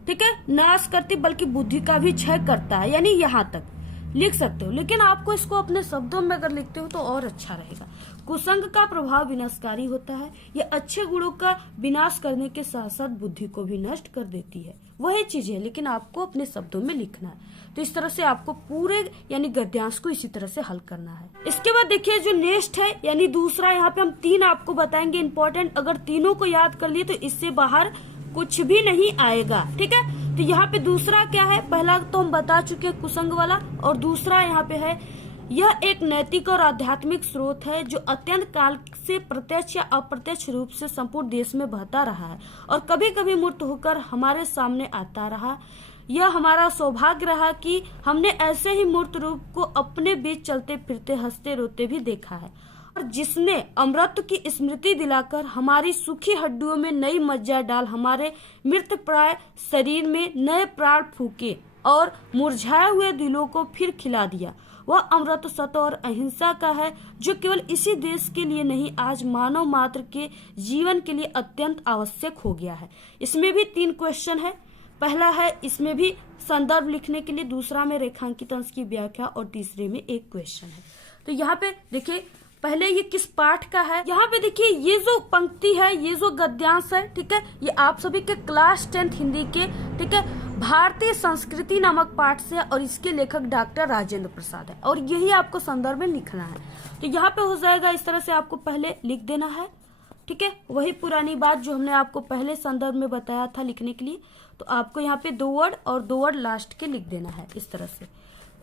ठीक है, नाश करती बल्कि बुद्धि का भी क्षय करता है, यानी यहाँ तक लिख सकते हो। लेकिन आपको इसको अपने शब्दों में अगर लिखते हो तो और अच्छा रहेगा। कुसंग का प्रभाव विनाशकारी होता है। यह अच्छे गुणों का विनाश करने के साथ साथ बुद्धि को भी नष्ट कर देती है। वही चीज है, लेकिन आपको अपने शब्दों में लिखना है। तो इस तरह से आपको पूरे यानी गद्यांश को इसी तरह से हल करना है। इसके बाद देखिए जो नेक्स्ट है, यानी दूसरा, यहाँ पे हम 3 आपको बताएंगे इंपॉर्टेंट। अगर तीनों को याद कर लिए तो इससे बाहर कुछ भी नहीं आएगा, ठीक है। तो यहाँ पे दूसरा क्या है, पहला तो हम बता चुके हैं कुसंग वाला, और दूसरा यहाँ पे है यह एक नैतिक और आध्यात्मिक स्रोत है जो अत्यंत काल से प्रत्यक्ष या अप्रत्यक्ष रूप से संपूर्ण देश में बहता रहा है और कभी कभी मूर्त होकर हमारे सामने आता रहा। यह हमारा सौभाग्य रहा कि हमने ऐसे ही मूर्त रूप को अपने बीच चलते फिरते हंसते रोते भी देखा है, और जिसने अमृत की स्मृति दिलाकर हमारी सूखी हड्डियों में नई मज्जा डाल हमारे मृत प्राय शरीर में नए प्राण फूके और मुरझाए हुए दिलों को फिर खिला दिया। वह अमृत सत्य और अहिंसा का है जो केवल इसी देश के लिए नहीं, आज मानव मात्र के जीवन के लिए अत्यंत आवश्यक हो गया है। इसमें भी 3 क्वेश्चन है। पहला है इसमें भी संदर्भ लिखने के लिए, दूसरा में रेखांकित अंश की व्याख्या, और तीसरे में एक क्वेश्चन है। तो यहाँ पे देखिए पहले ये किस पाठ का है। यहाँ पे देखिए ये जो पंक्ति है, ये जो गद्यांश है, ठीक है, ये आप सभी के क्लास 10th हिंदी के, ठीक है, भारतीय संस्कृति नामक पाठ से, और इसके लेखक डॉक्टर राजेंद्र प्रसाद है, और यही आपको संदर्भ में लिखना है। तो यहाँ पे हो जाएगा इस तरह से आपको पहले लिख देना है, ठीक है, वही पुरानी बात जो हमने आपको पहले संदर्भ में बताया था लिखने के लिए। तो आपको यहाँ पे 2 वर्ड और 2 वर्ड लास्ट के लिख देना है इस तरह से।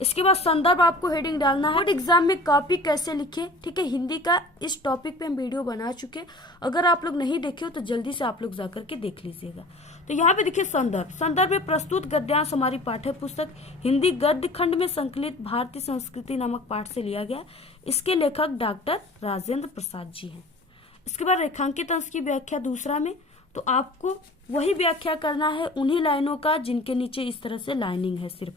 इसके बाद संदर्भ आपको हेडिंग डालना है। बोर्ड एग्जाम में कॉपी कैसे लिखे, ठीक है, हिंदी का इस टॉपिक पे हम वीडियो बना चुके। अगर आप लोग नहीं देखे हो तो जल्दी से आप लोग जाकर के देख लीजिएगा। तो यहाँ पे देखिए संदर्भ में प्रस्तुत गद्यांश हमारी पाठ्य पुस्तक हिंदी गद्य खंड में संकलित भारतीय संस्कृति नामक पाठ से लिया गया। इसके लेखक डॉक्टर राजेंद्र प्रसाद जी हैं। इसके बाद रेखांकित अंश की व्याख्या दूसरा में, तो आपको वही व्याख्या करना है उन्हीं लाइनों का जिनके नीचे इस तरह से लाइनिंग है सिर्फ,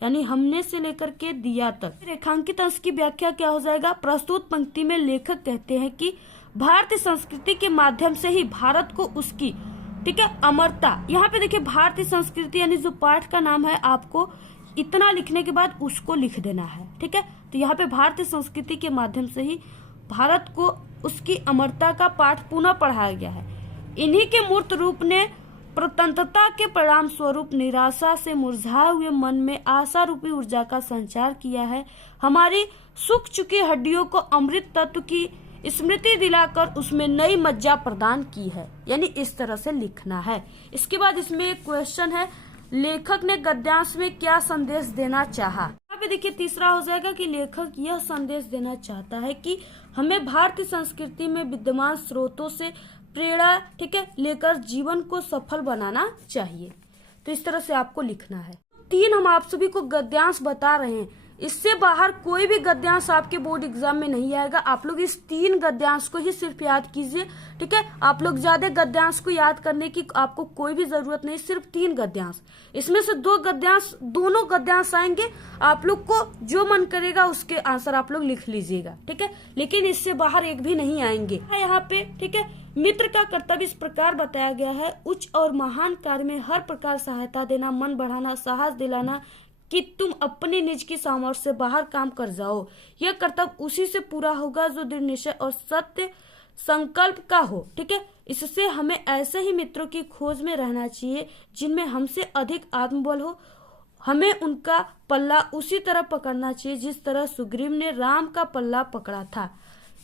यानी हमने से लेकर के दिया तक। रेखांकित अंश की व्याख्या क्या हो जाएगा, प्रस्तुत पंक्ति में लेखक कहते हैं कि भारतीय संस्कृति के माध्यम से ही भारत को उसकी, ठीक है, अमरता। यहाँ पे देखिए भारतीय संस्कृति यानी जो पाठ का नाम है आपको इतना लिखने के बाद उसको लिख देना है, ठीक है। तो यहाँ पे भारतीय संस्कृति के माध्यम से ही भारत को उसकी अमरता का पाठ पुनः पढ़ाया गया है। इन्हीं के मूर्त रूप ने प्रतंत्रता के परिणाम स्वरूप निराशा से मुरझाए हुए मन में आशा रूपी ऊर्जा का संचार किया है। हमारी सूख चुकी हड्डियों को अमृत तत्व की स्मृति दिलाकर उसमें नई मज्जा प्रदान की है। यानी इस तरह से लिखना है। इसके बाद इसमें एक क्वेश्चन है, लेखक ने गद्यांश में क्या संदेश देना चाहा। यहाँ पे देखिए तीसरा हो जाएगा कि लेखक यह संदेश देना चाहता है कि हमें भारतीय संस्कृति में विद्यमान स्रोतों से प्रेरणा, ठीक है, लेकर जीवन को सफल बनाना चाहिए। तो इस तरह से आपको लिखना है। 3 हम आप सभी को गद्यांश बता रहे हैं, इससे बाहर कोई भी गद्यांश आपके बोर्ड एग्जाम में नहीं आएगा। आप लोग इस 3 गद्यांश को ही सिर्फ याद कीजिए, ठीक है। आप लोग ज्यादा गद्यांश को याद करने की आपको कोई भी जरूरत नहीं, सिर्फ 3 गद्यांश। इसमें से 2 गद्यांश, दोनों गद्यांश आएंगे, आप लोग को जो मन करेगा उसके आंसर आप लोग लिख लीजिएगा, ठीक है। लेकिन इससे बाहर एक भी नहीं आएंगे यहाँ पे, ठीक है। मित्र का कर्तव्य इस प्रकार बताया गया है, उच्च और महान कार्य में हर प्रकार सहायता देना, मन बढ़ाना, साहस दिलाना कि तुम अपने निज की सामर्थ्य से बाहर काम कर जाओ। यह कर्तव्य उसी से पूरा होगा जो दृढ़ निश्चय और सत्य संकल्प का हो, ठीक है। इससे हमें ऐसे ही मित्रों की खोज में रहना चाहिए जिनमें हमसे अधिक आत्मबल हो। हमें उनका पल्ला उसी तरह पकड़ना चाहिए जिस तरह सुग्रीव ने राम का पल्ला पकड़ा था।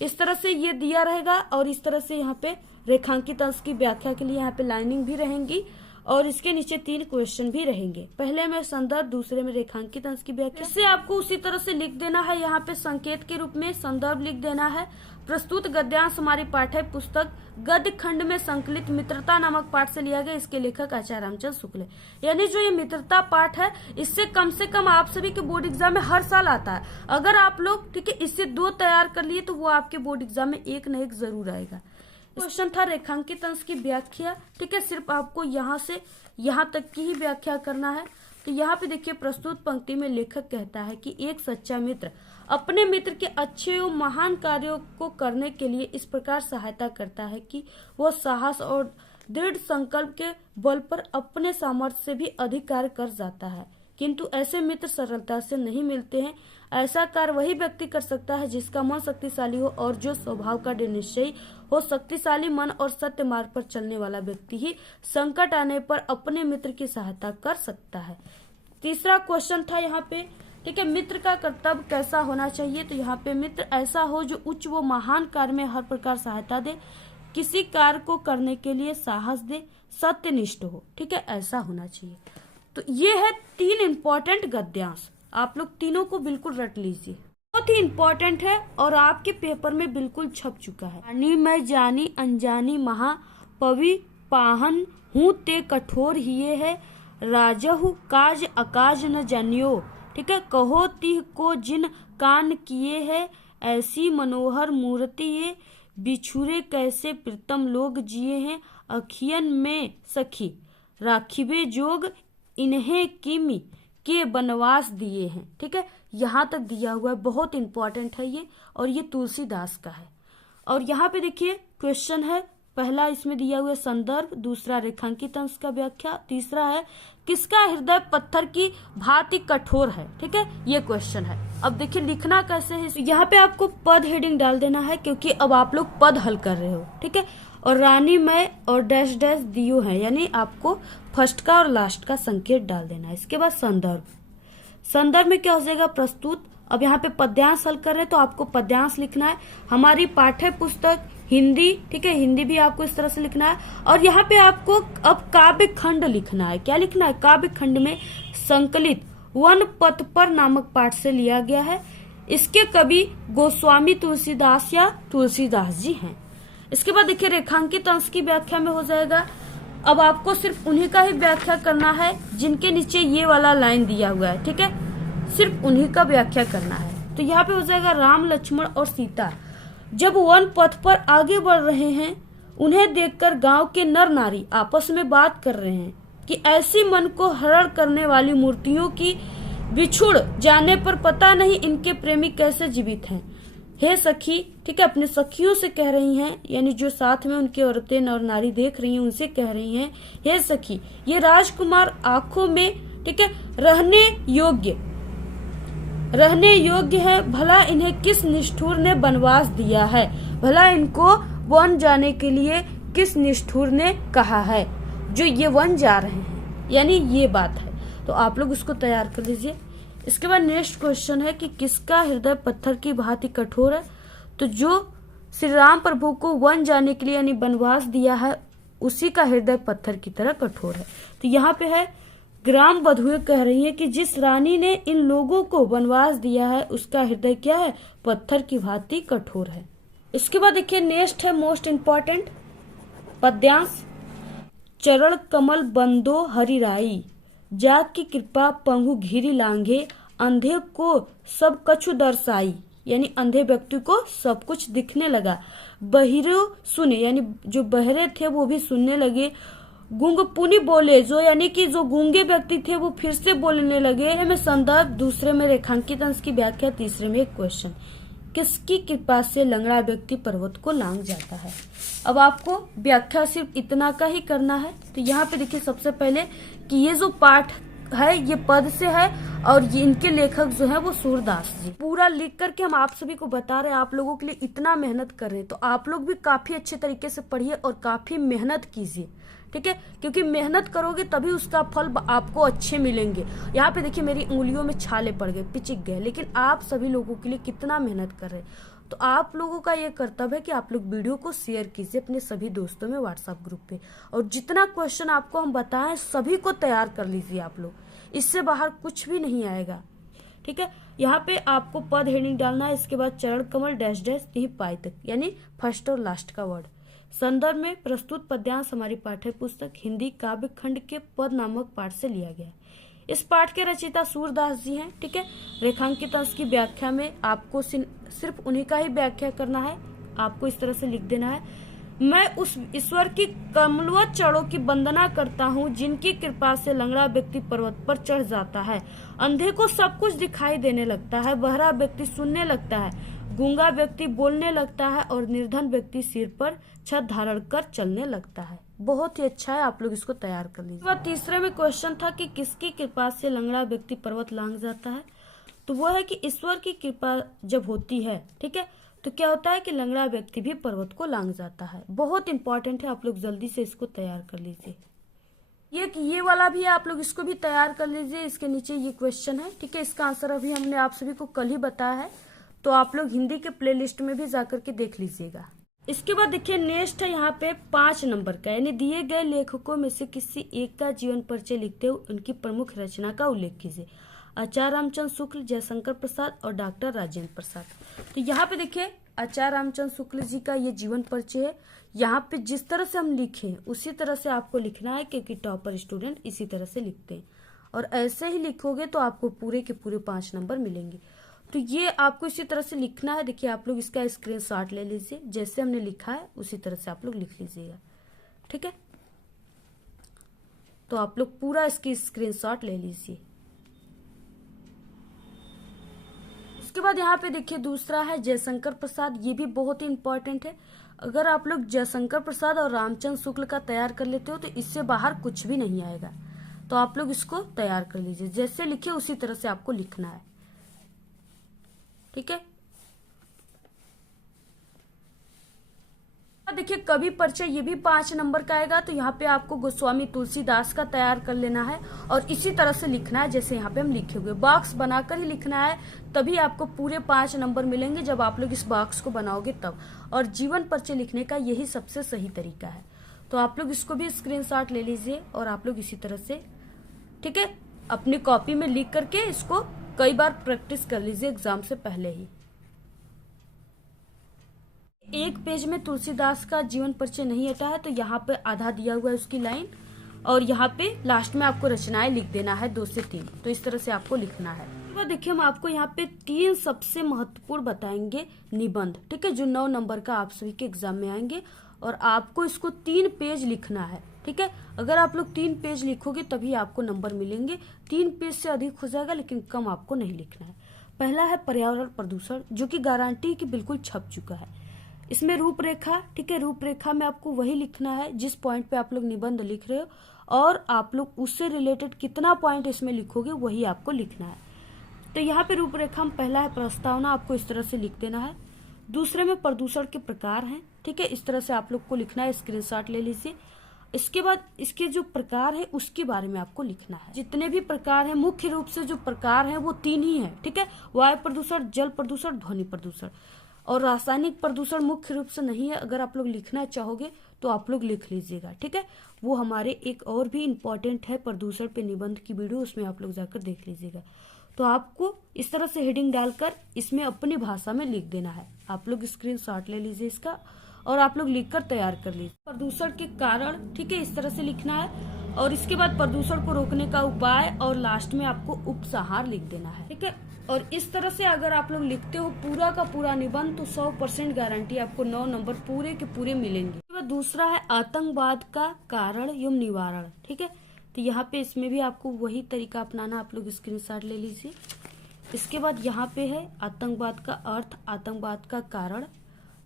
इस तरह से ये दिया रहेगा और इस तरह से यहाँ पे रेखांकित अंश की व्याख्या के लिए यहाँ पे लाइनिंग भी रहेंगी और इसके नीचे 3 क्वेश्चन भी रहेंगे। पहले में संदर्भ, दूसरे में रेखांकित अंश की व्याख्या। इससे आपको उसी तरह से लिख देना है, यहाँ पे संकेत के रूप में संदर्भ लिख देना है। प्रस्तुत गद्यांश हमारी पाठ्य पुस्तक गद्य खंड में संकलित मित्रता नामक पाठ से लिया गया। इसके लेखक आचार्य रामचंद्र शुक्ल है। यानी जो ये मित्रता पाठ है, इससे कम से कम आप सभी के बोर्ड एग्जाम में हर साल आता है। अगर आप लोग, ठीक है, इससे 2 तैयार कर लिए तो वो आपके बोर्ड एग्जाम में 1 न 1 जरूर आएगा। क्वेश्चन था रेखांकित अंश की व्याख्या, ठीक है। सिर्फ आपको यहाँ से यहाँ तक की ही व्याख्या करना है। तो यहाँ पे देखिए प्रस्तुत पंक्ति में लेखक कहता है कि एक सच्चा मित्र अपने मित्र के अच्छे एवं महान कार्यों को करने के लिए इस प्रकार सहायता करता है कि वह साहस और दृढ़ संकल्प के बल पर अपने सामर्थ्य से भी अधिक कार्य कर जाता है। किंतु ऐसे मित्र सरलता से नहीं मिलते हैं। ऐसा कार्य वही व्यक्ति कर सकता है जिसका मन शक्तिशाली हो और जो स्वभाव का दृढ़ निश्चयी हो। शक्तिशाली मन और सत्य मार्ग पर चलने वाला व्यक्ति ही संकट आने पर अपने मित्र की सहायता कर सकता है। तीसरा क्वेश्चन था यहाँ पे, ठीक है, मित्र का कर्तव्य कैसा होना चाहिए। तो यहाँ पे मित्र ऐसा हो जो उच्च व महान कार्य में हर प्रकार सहायता दे, किसी कार्य को करने के लिए साहस दे, सत्यनिष्ठ हो, ठीक है, ऐसा होना चाहिए। तो ये है 3 इंपॉर्टेंट गद्यांश, आप लोग तीनों को बिल्कुल रट लीजिए, बहुत ही इंपॉर्टेंट है और आपके पेपर में बिल्कुल छप चुका है। जानी मैं जानी अनजानी महा पवि पाहन हूँ ते कठोर हिये है, राजहु काज अकाज न जनियो, ठीक है, कहो तिह को जिन कान किए है, ऐसी मनोहर मूर्ति ये बिछुरे कैसे प्रीतम लोग जिए हैं, अखियन में सखी राखिबे जोग इन्हें किमी के बनवास दिए हैं, ठीक है। यहाँ तक दिया हुआ है, बहुत इंपॉर्टेंट है ये, और ये तुलसीदास का है। और यहाँ पे देखिए क्वेश्चन है, पहला इसमें दिया हुआ है संदर्भ, दूसरा रेखांकित अंश का व्याख्या, तीसरा है किसका हृदय पत्थर की भांति कठोर है, ठीक है, ये क्वेश्चन है। अब देखिए लिखना कैसे है, यहाँ पे आपको पद हेडिंग डाल देना है क्योंकि अब आप लोग पद हल कर रहे हो, ठीक है। और रानी मैं और डैश डैश दियो है, यानी आपको फर्स्ट का और लास्ट का संकेत डाल देना है। इसके बाद संदर्भ, संदर्भ में क्या हो जाएगा, प्रस्तुत। अब यहाँ पे पद्यांश हल कर रहे हैं तो आपको पद्यांश लिखना है। हमारी पाठ्य पुस्तक हिंदी, ठीक है, हिंदी भी आपको इस तरह से लिखना है। और यहाँ पे आपको अब काव्य खंड लिखना है। क्या लिखना है, काव्य खंड में संकलित वन पथ पर नामक पाठ से लिया गया है। इसके कवि गोस्वामी तुलसीदास या तुलसीदास जी हैं। इसके बाद देखिए रेखांकित अंश की व्याख्या में हो जाएगा, अब आपको सिर्फ उन्हीं का ही व्याख्या करना है जिनके नीचे ये वाला लाइन दिया हुआ है, ठीक है, सिर्फ उन्हीं का व्याख्या करना है। तो यहाँ पे हो जाएगा राम लक्ष्मण और सीता जब वन पथ पर आगे बढ़ रहे हैं, उन्हें देखकर गांव के नर नारी आपस में बात कर रहे हैं कि ऐसी मन को हरण करने वाली मूर्तियों की बिछुड़ जाने पर पता नहीं इनके प्रेमी कैसे जीवित हैं। हे सखी, ठीक है, अपने सखियों से कह रही हैं, यानी जो साथ में उनकी औरतें और नारी देख रही हैं उनसे कह रही हैं, हे सखी, ये राजकुमार आंखों में, ठीक है। रहने योग्य है, भला इन्हें किस निष्ठुर ने वनवास दिया है, भला इनको वन जाने के लिए किस निष्ठुर ने कहा है, जो ये वन जा रहे हैं, यानी ये बात है। तो आप लोग उसको तैयार कर लीजिए। इसके बाद नेक्स्ट क्वेश्चन है कि किसका हृदय पत्थर की भांति कठोर है। तो जो श्री राम प्रभु को वन जाने के लिए यानी वनवास दिया है, उसी का हृदय पत्थर की तरह कठोर है। तो यहाँ पे है ग्राम बधुए कह रही है कि जिस रानी ने इन लोगों को वनवास दिया है, उसका हृदय क्या है, पत्थर की भांति कठोर है। इसके बाद देखिए नेक्स्ट है मोस्ट इम्पोर्टेंट पद्यांश। चरण कमल बंदो हरिराई, जाग की कृपा पंगु घिरी लांघे, अंधे को सब कछु दर्शाई, यानी अंधे व्यक्ति को सब कुछ दिखने लगा। बहिरो सुने, यानी जो बहरे थे वो भी सुनने लगे। गुंग पुनि बोले, जो यानी कि जो गूंगे व्यक्ति थे वो फिर से बोलने लगे। में संदर्भ, दूसरे में रेखांकित अंश की व्याख्या, तीसरे में एक क्वेश्चन। किसकी कृपा से लंगड़ा व्यक्ति पर्वत को लांघ जाता है। अब आपको व्याख्या सिर्फ इतना का ही करना है। तो यहाँ पे देखिए सबसे पहले कि ये जो पाठ है ये पद से है और ये इनके लेखक जो है वो सूरदास जी। पूरा लिख करके हम आप सभी को बता रहे हैं, आप लोगों के लिए इतना मेहनत कर रहे हैं, तो आप लोग भी काफी अच्छे तरीके से पढ़िए और काफी मेहनत कीजिए, ठीक है। क्योंकि मेहनत करोगे तभी उसका फल आपको अच्छे मिलेंगे। यहाँ पे देखिए मेरी उंगलियों में छाले पड़ गए, पिचक गए, लेकिन आप सभी लोगों के लिए कितना मेहनत कर रहे हैं। तो आप लोगों का ये कर्तव्य है कि आप लोग वीडियो को शेयर कीजिए अपने सभी दोस्तों में व्हाट्सएप ग्रुप पे, और जितना क्वेश्चन आपको हम बताएं सभी को तैयार कर लीजिए आप लोग, इससे बाहर कुछ भी नहीं आएगा, ठीक है। यहाँ पे आपको पद हेडिंग डालना है, इसके बाद चरण कमल डैश डैश ती पाई तक, यानी फर्स्ट और लास्ट का वर्ड। संदर्भ में प्रस्तुत पद्यांश हमारी पाठ्य पुस्तक हिंदी काव्य खंड के पद नामक पाठ से लिया गया है। इस पाठ के रचयिता सूरदास जी हैं, ठीक है। रेखांकित अंश की व्याख्या में आपको सिर्फ उन्हीं का ही व्याख्या करना है। आपको इस तरह से लिख देना है, मैं उस ईश्वर की कमलवत चरणों की वंदना करता हूँ जिनकी कृपा से लंगड़ा व्यक्ति पर्वत पर चढ़ जाता है, अंधे को सब कुछ दिखाई देने लगता है, बहरा व्यक्ति सुनने लगता है, गूंगा व्यक्ति बोलने लगता है और निर्धन व्यक्ति सिर पर छत धारण कर चलने लगता है। बहुत ही अच्छा है, आप लोग इसको तैयार कर लीजिए। तीसरे में क्वेश्चन था कि किसकी कृपा से लंगड़ा व्यक्ति पर्वत लांघ जाता है। तो वो है कि ईश्वर की कृपा जब होती है, ठीक है, तो क्या होता है कि लंगड़ा व्यक्ति भी पर्वत को लांघ जाता है। बहुत इंपॉर्टेंट है, आप लोग जल्दी से इसको तैयार कर लीजिए। ये वाला भी है, आप लोग इसको भी तैयार कर लीजिए। इसके नीचे ये क्वेश्चन है, ठीक है। इसका आंसर अभी हमने आप सभी को कल ही बताया है, तो आप लोग हिंदी के प्लेलिस्ट में भी जाकर के देख लीजिएगा। इसके बाद देखिए नेक्स्ट है यहाँ पे 5 नंबर का, यानी दिए गए लेखकों में से किसी एक का जीवन परिचय लिखते हुए उनकी प्रमुख रचना का उल्लेख कीजिए। आचार्य रामचंद्र शुक्ल, जयशंकर प्रसाद और डॉक्टर राजेंद्र प्रसाद। तो यहाँ पे देखिए आचार्य रामचंद्र शुक्ल जी का ये जीवन परिचय है। यहाँ पे जिस तरह से हम लिखे उसी तरह से आपको लिखना है, क्योंकि टॉपर स्टूडेंट इसी तरह से लिखते हैं, और ऐसे ही लिखोगे तो आपको पूरे के पूरे 5 नंबर मिलेंगे। तो ये आपको इसी तरह से लिखना है। देखिए आप लोग इसका स्क्रीनशॉट ले लीजिए, जैसे हमने लिखा है उसी तरह से आप लोग लिख लीजिएगा, ठीक है। तो आप लोग पूरा इसकी स्क्रीनशॉट ले लीजिए। इसके बाद यहाँ पे देखिए दूसरा है जयशंकर प्रसाद। ये भी बहुत ही इंपॉर्टेंट है। अगर आप लोग जयशंकर प्रसाद और रामचंद्र शुक्ल का तैयार कर लेते हो तो इससे बाहर कुछ भी नहीं आएगा। तो आप लोग इसको तैयार कर लीजिए, जैसे लिखे उसी तरह से आपको लिखना है, ठीक है। देखिए कवि परिचय, ये भी 5 नंबर का आएगा। तो यहाँ पे आपको गोस्वामी तुलसीदास का तैयार कर लेना है और इसी तरह से लिखना है जैसे यहाँ पे हम लिखे हुए, बॉक्स बनाकर ही लिखना है, तभी आपको पूरे 5 नंबर मिलेंगे जब आप लोग इस बॉक्स को बनाओगे तब। और जीवन परिचय लिखने का यही सबसे सही तरीका है। तो आप लोग इसको भी स्क्रीनशॉट ले लीजिए और आप लोग इसी तरह से, ठीक है, अपनी कॉपी में लिख करके इसको कई बार प्रैक्टिस कर लीजिए एग्जाम से पहले ही। एक पेज में तुलसीदास का जीवन परिचय नहीं हटा है, तो यहाँ पे आधा दिया हुआ है उसकी लाइन, और यहाँ पे लास्ट में आपको रचनाएं लिख देना है 2 से 3। तो इस तरह से आपको लिखना है। तो देखिए हम आपको यहाँ पे 3 सबसे महत्वपूर्ण बताएंगे निबंध, ठीक है, जो 9 नंबर का आप सभी के एग्जाम में आएंगे, और आपको इसको 3 पेज लिखना है, ठीक है। अगर आप लोग 3 पेज लिखोगे तभी आपको नंबर मिलेंगे। 3 पेज से अधिक हो जाएगा लेकिन कम आपको नहीं लिखना है। पहला है पर्यावरण प्रदूषण, जो कि गारंटी की बिल्कुल छप चुका है। इसमें रूपरेखा, ठीक है, रूपरेखा में आपको वही लिखना है जिस पॉइंट पे आप लोग निबंध लिख रहे हो, और आप लोग उससे रिलेटेड कितना पॉइंट इसमें लिखोगे वही आपको लिखना है। तो यहाँ पे रूपरेखा में पहला है प्रस्तावना, आपको इस तरह से लिख देना है। दूसरे में प्रदूषण के प्रकार हैं, ठीक है, इस तरह से आप लोग को लिखना है, स्क्रीनशॉट ले लीजिए। इसके बाद इसके जो प्रकार है उसके बारे में आपको लिखना है। जितने भी प्रकार हैं, मुख्य रूप से जो प्रकार हैं वो 3 ही हैं, ठीक है, वायु प्रदूषण, जल प्रदूषण, ध्वनि प्रदूषण। और रासायनिक प्रदूषण मुख्य रूप से नहीं है, अगर आप लोग लिखना चाहोगे तो आप लोग लिख लीजिएगा, ठीक है। वो हमारे एक और भी इम्पोर्टेंट है प्रदूषण पे निबंध की वीडियो, उसमें आप लोग जाकर देख लीजिएगा। तो आपको इस तरह से हेडिंग डालकर इसमें अपनी भाषा में लिख देना है। आप लोग स्क्रीनशॉट ले लीजिए इसका और आप लोग लिखकर तैयार कर लीजिए। प्रदूषण के कारण, ठीक है, इस तरह से लिखना है। और इसके बाद प्रदूषण को रोकने का उपाय और लास्ट में आपको उपसंहार लिख देना है, ठीक है। और इस तरह से अगर आप लोग लिखते हो पूरा का पूरा निबंध तो 100% गारंटी आपको 9 नंबर पूरे के पूरे मिलेंगे। दूसरा है आतंकवाद का कारण एवं निवारण, ठीक है। तो यहाँ पे इसमें भी आपको वही तरीका अपनाना, आप लोग स्क्रीनशॉट ले लीजिए। इसके बाद यहाँ पे है आतंकवाद का अर्थ, आतंकवाद का कारण,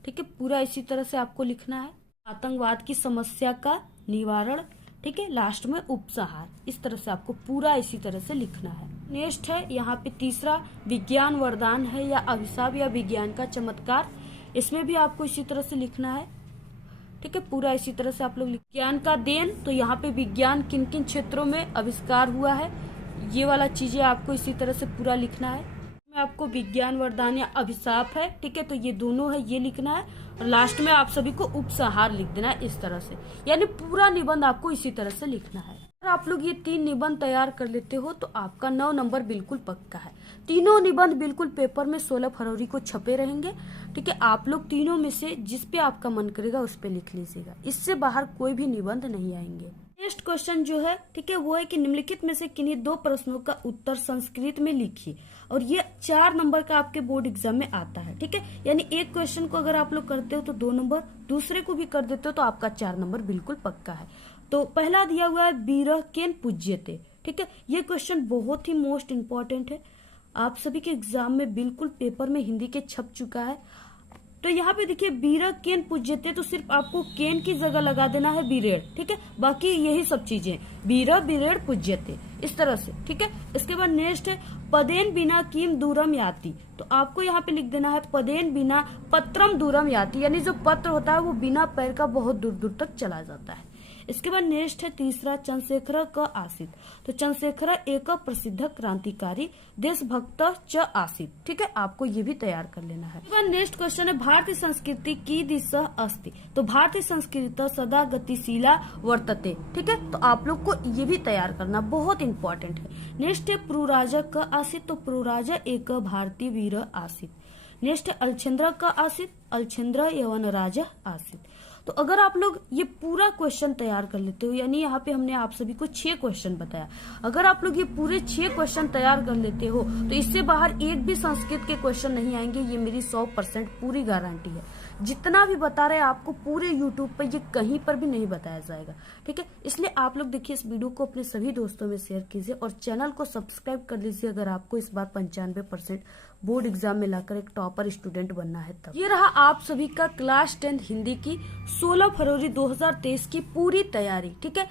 ठीक है, पूरा इसी तरह से आपको लिखना है। आतंकवाद की समस्या का निवारण, ठीक है, लास्ट में उपसंहार, इस तरह से आपको पूरा इसी तरह से लिखना है। नेक्स्ट है यहाँ पे तीसरा, विज्ञान वरदान है या अभिशाप या विज्ञान का चमत्कार, इसमें भी आपको इसी तरह से लिखना है, ठीक है, पूरा इसी तरह से आप लोग। विज्ञान का देन, तो यहाँ पे विज्ञान किन किन क्षेत्रों में आविष्कार हुआ है, ये वाला चीजें आपको इसी तरह से पूरा लिखना है। में आपको विज्ञान वरदान या अभिशाप है, ठीक है, तो ये दोनों है, ये लिखना है। और लास्ट में आप सभी को उपसंहार लिख देना है इस तरह से, यानी पूरा निबंध आपको इसी तरह से लिखना है। अगर आप लोग ये 3 निबंध तैयार कर लेते हो तो आपका 9 नंबर बिल्कुल पक्का है। तीनों निबंध बिल्कुल पेपर में 16 फरवरी को छपे रहेंगे, ठीक है। आप लोग तीनों में से जिस पे आपका मन करेगा उस पे लिख लीजिएगा, इससे बाहर कोई भी निबंध नहीं आएंगे। नेक्स्ट क्वेश्चन जो है, ठीक है, वो है कि निम्नलिखित में से किन्हीं 2 प्रश्नों का उत्तर संस्कृत में लिखिए। और ये 4 नंबर का आपके बोर्ड एग्जाम में आता है, ठीक है, यानी एक क्वेश्चन को अगर आप लोग करते हो तो 2 नंबर, दूसरे को भी कर देते हो तो आपका 4 नंबर बिल्कुल पक्का है। तो पहला दिया हुआ है बीरह केन पूज्यते, ठीक है, ये क्वेश्चन बहुत ही मोस्ट इम्पोर्टेंट है, आप सभी के एग्जाम में बिल्कुल पेपर में हिंदी के छप चुका है। तो यहाँ पे देखिए बीरह केन पूज्यते, तो सिर्फ आपको केन की जगह लगा देना है बीरेड़, ठीक है, बाकी यही सब चीजें बीरह बीरेड़ पूज्यते, इस तरह से, ठीक है। इसके बाद नेक्स्ट है पदेन बिना किम दूरम याति, तो आपको यहाँ पे लिख देना है पदेन बिना पत्रम दूरम याति, यानी जो पत्र होता है वो बिना पैर का बहुत दूर दूर तक चला जाता है। इसके बाद नेक्स्ट है तीसरा चंद्रशेखर का आसित, तो चंद्रशेखर एक प्रसिद्ध क्रांतिकारी देशभक्त च आसित, ठीक है, आपको ये भी तैयार कर लेना है। इसके बाद नेक्स्ट क्वेश्चन है भारतीय संस्कृति की दिशा अस्ति, तो भारतीय संस्कृति सदा गतिशीला वर्तते, ठीक है, तो आप लोग को ये भी तैयार करना बहुत इंपॉर्टेंट है। नेक्स्ट है प्रुराजा का आसित, तो प्रुराजा एक भारतीय वीर आसित। नेक्स्ट है अलछेंद्र का आसित, अलछेंद्र यवन राजा आसित। तो अगर आप लोग ये पूरा क्वेश्चन तैयार कर लेते हो, यानी यहाँ पे हमने आप सभी को 6 क्वेश्चन बताया, अगर आप लोग ये पूरे 6 क्वेश्चन तैयार कर लेते हो तो इससे बाहर एक भी संस्कृत के क्वेश्चन नहीं आएंगे, ये मेरी 100% पूरी गारंटी है। जितना भी बता रहे हैं आपको पूरे यूट्यूब पर ये कहीं पर भी नहीं बताया जाएगा, ठीक है। इसलिए आप लोग देखिए इस वीडियो को अपने सभी दोस्तों में शेयर कीजिए और चैनल को सब्सक्राइब कर लीजिए अगर आपको इस बार 95% बोर्ड एग्जाम में लाकर एक टॉपर स्टूडेंट बनना है तब। ये रहा आप सभी का क्लास 10 हिंदी की 16 फरवरी 2023 की पूरी तैयारी, ठीक है।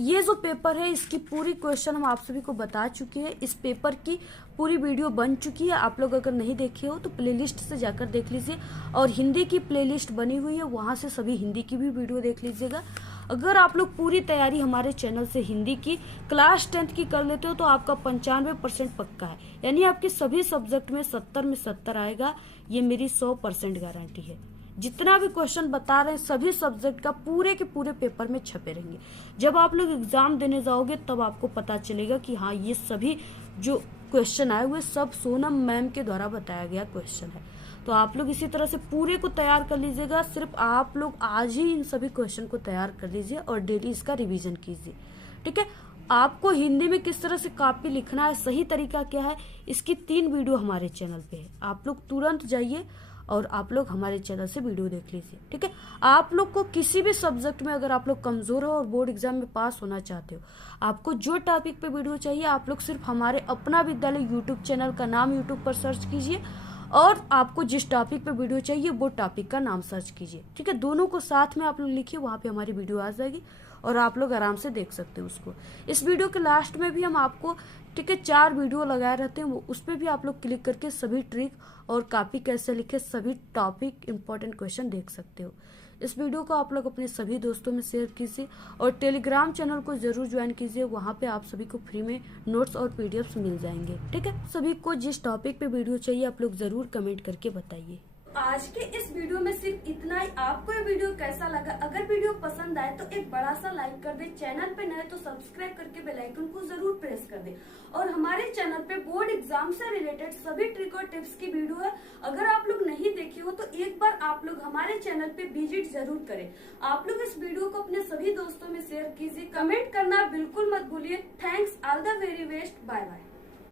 ये जो पेपर है इसकी पूरी क्वेश्चन हम आप सभी को बता चुके हैं, इस पेपर की पूरी वीडियो बन चुकी है, आप लोग अगर नहीं देखे हो तो प्लेलिस्ट से जाकर देख लीजिए, और हिंदी की प्लेलिस्ट बनी हुई है वहां से सभी हिंदी की भी वीडियो देख लीजिएगा। अगर आप लोग पूरी तैयारी हमारे चैनल से हिंदी की क्लास 10 की कर लेते हो तो आपका 95% पक्का है, यानी आपके सभी सब्जेक्ट में 70 में 70 आएगा, ये मेरी 100% गारंटी है। जितना भी क्वेश्चन बता रहे हैं सभी सब्जेक्ट का पूरे के पूरे पेपर में छपे रहेंगे। जब आप लोग एग्जाम देने जाओगे तब आपको पता चलेगा कि हाँ ये सभी जो क्वेश्चन आए हुए सब सोनम मैम के द्वारा बताया गया क्वेश्चन है। तो आप लोग इसी तरह से पूरे को तैयार कर लीजिएगा, सिर्फ आप लोग आज ही इन सभी क्वेश्चन को तैयार कर लीजिए और डेली इसका रिवीजन कीजिए, ठीक है। आपको हिंदी में किस तरह से कॉपी लिखना है, सही तरीका क्या है, इसकी 3 वीडियो हमारे चैनल पे है, आप लोग तुरंत जाइए और आप लोग हमारे चैनल से वीडियो देख लीजिए, ठीक है। आप लोग को किसी भी सब्जेक्ट में अगर आप लोग कमजोर हो और बोर्ड एग्जाम में पास होना चाहते हो, आपको जो टॉपिक पे वीडियो चाहिए आप लोग सिर्फ हमारे अपना विद्यालय यूट्यूब चैनल का नाम यूट्यूब पर सर्च कीजिए और आपको जिस टॉपिक पे वीडियो चाहिए वो टॉपिक का नाम सर्च कीजिए, ठीक है। दोनों को साथ में आप लोग लिखिए, वहां पे हमारी वीडियो आ जाएगी और आप लोग आराम से देख सकते हो उसको। इस वीडियो के लास्ट में भी हम आपको ठीक है 4 वीडियो लगाए रहते हैं, वो उस पर भी आप लोग क्लिक करके सभी ट्रिक और कॉपी कैसे लिखे, सभी टॉपिक इंपॉर्टेंट क्वेश्चन देख सकते हो। इस वीडियो को आप लोग अपने सभी दोस्तों में शेयर कीजिए और टेलीग्राम चैनल को जरूर ज्वाइन कीजिए। वहां पे आप सभी को फ्री में नोट्स और पीडीएफ्स मिल जाएंगे। ठीक है, सभी को जिस टॉपिक पे वीडियो चाहिए आप लोग जरूर कमेंट करके बताइए। आज के इस वीडियो में सिर्फ इतना ही। आपको ये वीडियो कैसा लगा? अगर वीडियो पसंद आए तो एक बड़ा सा लाइक कर दे, चैनल पे नए तो सब्सक्राइब करके बेल आइकन को जरूर प्रेस कर दे। और हमारे चैनल पे बोर्ड एग्जाम से रिलेटेड सभी ट्रिक और टिप्स की वीडियो है, अगर आप लोग नहीं देखे हो तो एक बार आप लोग हमारे चैनल पे विजिट जरूर करें। आप लोग इस वीडियो को अपने सभी दोस्तों में शेयर कीजिए, कमेंट करना बिल्कुल मत भूलिए। Thanks, all the very best, bye bye.